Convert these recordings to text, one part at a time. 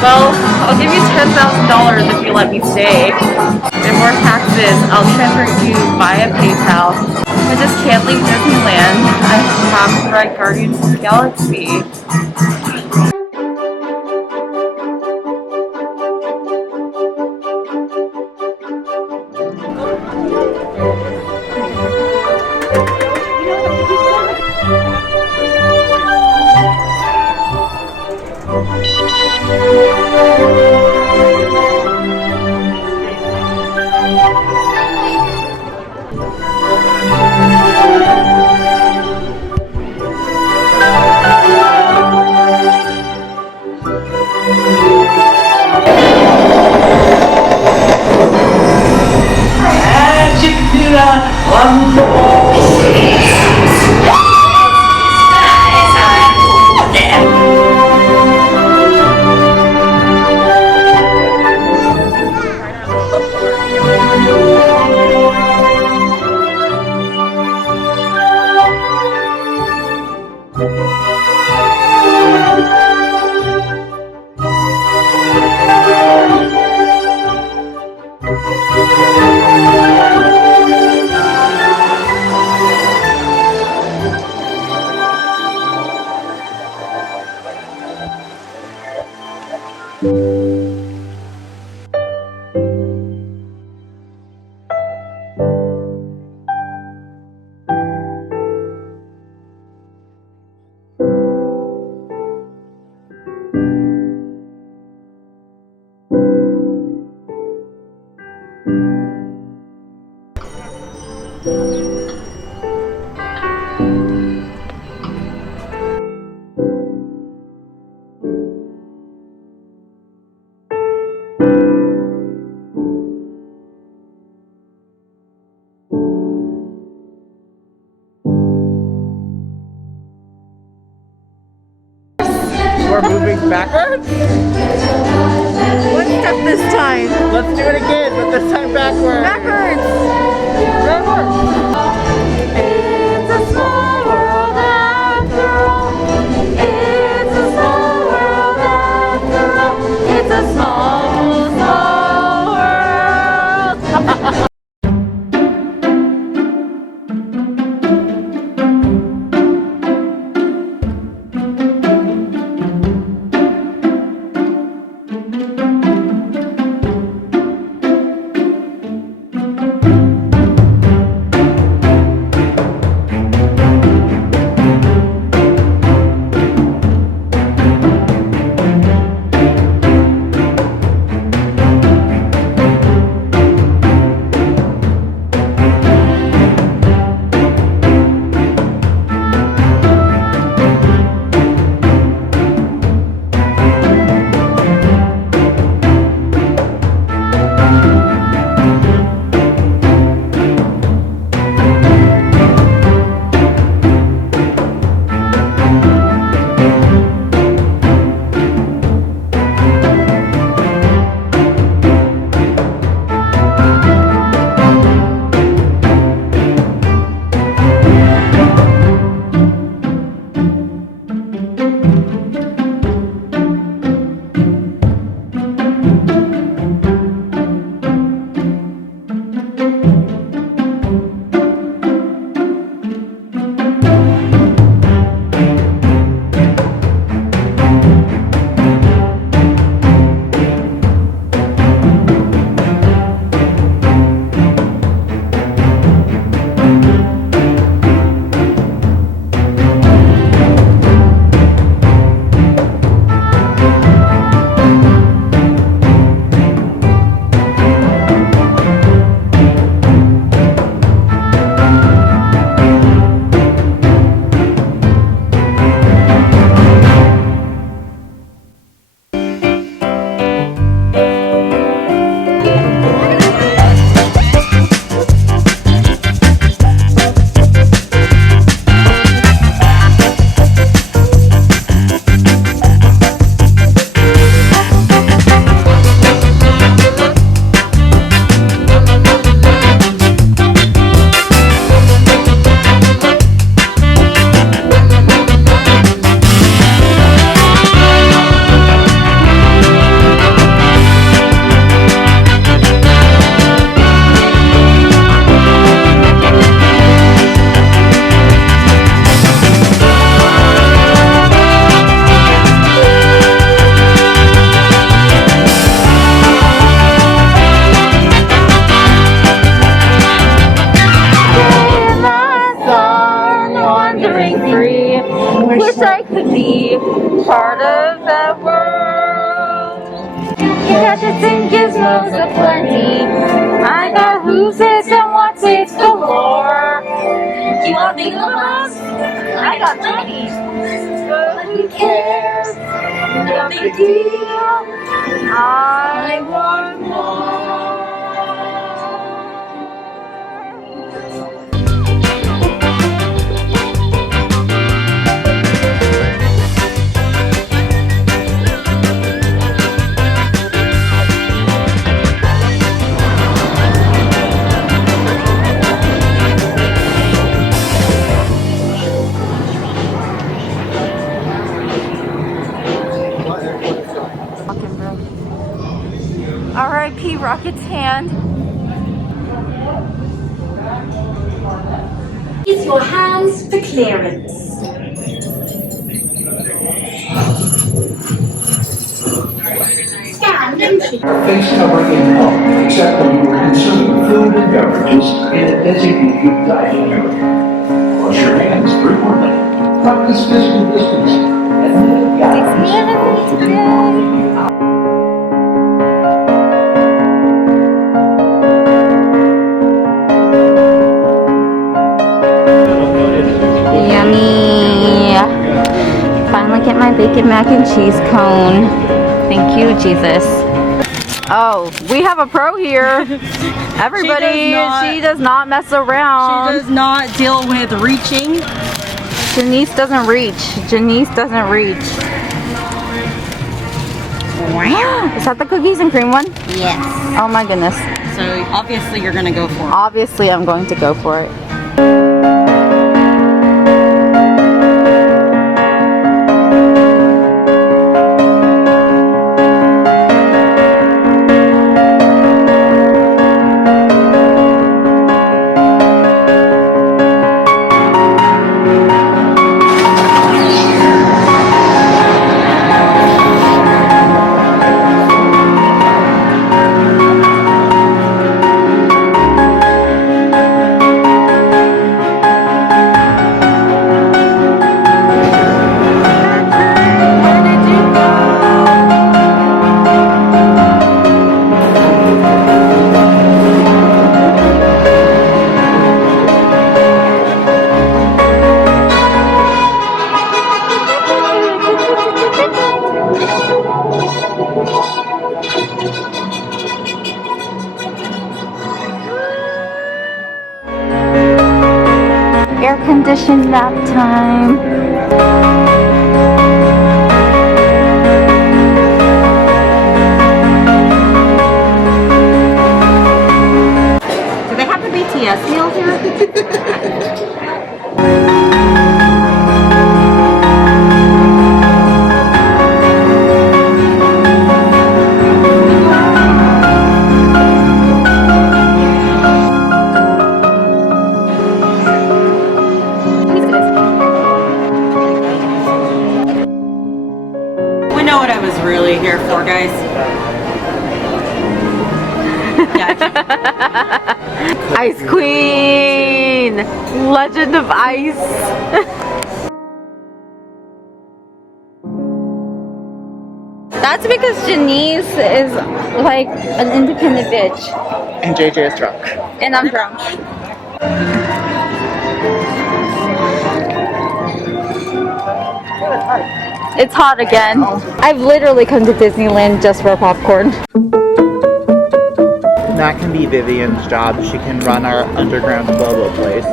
Well, I'll give you $10,000 if you let me stay. And more taxes, I'll transfer you via PayPal. I just can't leave Disneyland. I have to ride Guardians of the Galaxy. We're moving backwards? One step this time. Let's do it again, but this time backwards. Backwards. It's a small world after all. It's a small world after all. It's a small, small world. gadgets and gizmos aplenty. I got who's it and what's it galore. You want big ones? I got plenty. But who cares? No big deal. I want more. R.I.P. Rocket's hand. Use your hands for clearance. Scan entry. Face covering in public, except when you are consuming food and beverages in a designated dining area. Wash your hands frequently. Practice physical distancing. Yummy. Finally get my bacon mac and cheese cone. Thank you, Jesus. Oh, we have a pro here. Everybody, she does not mess around. She does not deal with reaching. Janiece doesn't reach. Janiece doesn't reach. Wow. Is that the cookies and cream one? Yes. Oh my goodness. So obviously you're gonna go for it. Obviously I'm going to go for it. Air-conditioned nap time. Do they have the BTS meal here? We know what I was really here for, guys. Ice Queen! Legend of Ice! That's because Janiece is like an independent bitch. And JJ is drunk. And I'm drunk. It's hot again. I've literally come to Disneyland just for popcorn. That can be Vivian's job. She can run our underground Bobo place.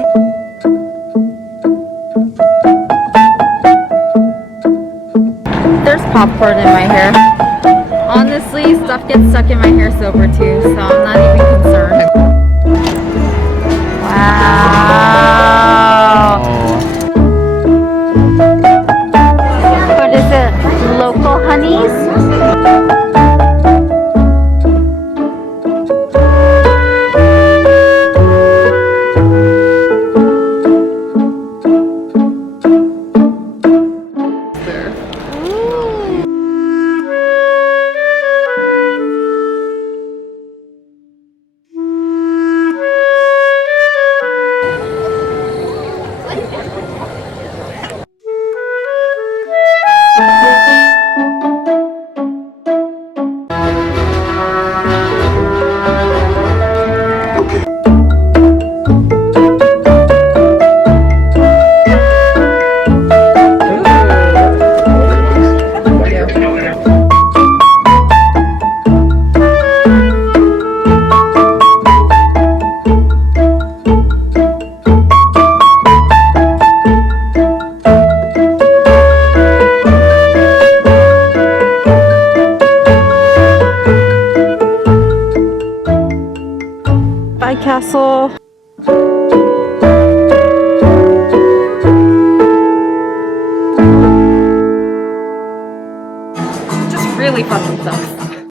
There's popcorn in my hair. Honestly, stuff gets stuck in my hair sober too, so I'm not even concerned. Wow. What is it? Local honeys? Bye, castle. Just really fucking sucks.